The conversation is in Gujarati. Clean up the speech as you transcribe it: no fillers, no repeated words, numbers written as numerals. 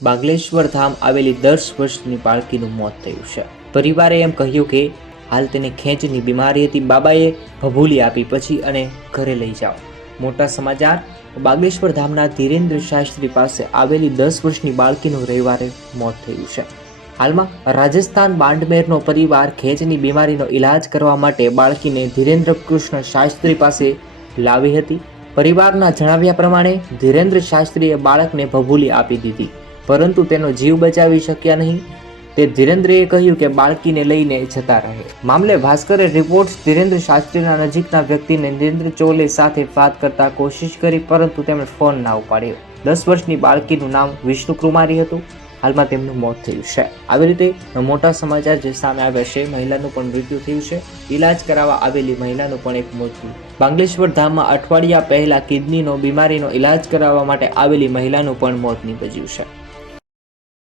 બાગલેશ્વર ધામ આવેલી 10 વર્ષની બાળકીનું મોત થયું છે। પરિવારે એમ કહ્યું કે હાલ તેને ખેંચની બીમારી હતી। બાબાએ ભભૂલી આપી પછી અને ઘરે લઈ જાઓ। મોટા સમાચાર। બાગલેશ્વર ધામના ધીરેન્દ્ર શાસ્ત્રી પાસે આવેલી 10 વર્ષની બાળકીનું રવિવારે મોત થયું છે। હાલમાં રાજસ્થાન બાંડમેરનો પરિવાર ખેંચની બીમારીનો ઇલાજ કરવા માટે બાળકીને ધીરેન્દ્ર કૃષ્ણ શાસ્ત્રી પાસે લાવી હતી। પરિવારના જણાવ્યા પ્રમાણે ધીરેન્દ્ર શાસ્ત્રીએ બાળકને ભભૂલી આપી દીધી, પરંતુ તેનો જીવ બચાવી શક્યા નહીં। તે ધીરેન્દ્રએ કહ્યું કે બાળકીને લઈને જતા રહે। મામલે ભાસ્કરે રિપોર્ટ્સ ધીરેન્દ્ર શાસ્ત્રીના નજીકના વ્યક્તિને નરેન્દ્ર ચોલે સાથે વાત કરતા કોશિશ કરી, પરંતુ તેમણે ફોન ના ઉપાડ્યો। 10 વર્ષની બાળકીનું નામ વિષ્ણુ કુમારી હતું। હાલમાં તેમનું મોત થયું છે। આવી રીતે મોટા સમાચાર જે સામે આવ્યા છે। મહિલાનું પણ મૃત્યુ થયું છે। ઇલાજ કરાવવા આવેલી મહિલાનું પણ એક મૃત્યુ। બાગલેશ્વર ધામમાં અઠવાડિયા પહેલા કિડનીનો બીમારીનો ઇલાજ કરાવવા માટે આવેલી મહિલાનું પણ મોત નીપજ્યું છે।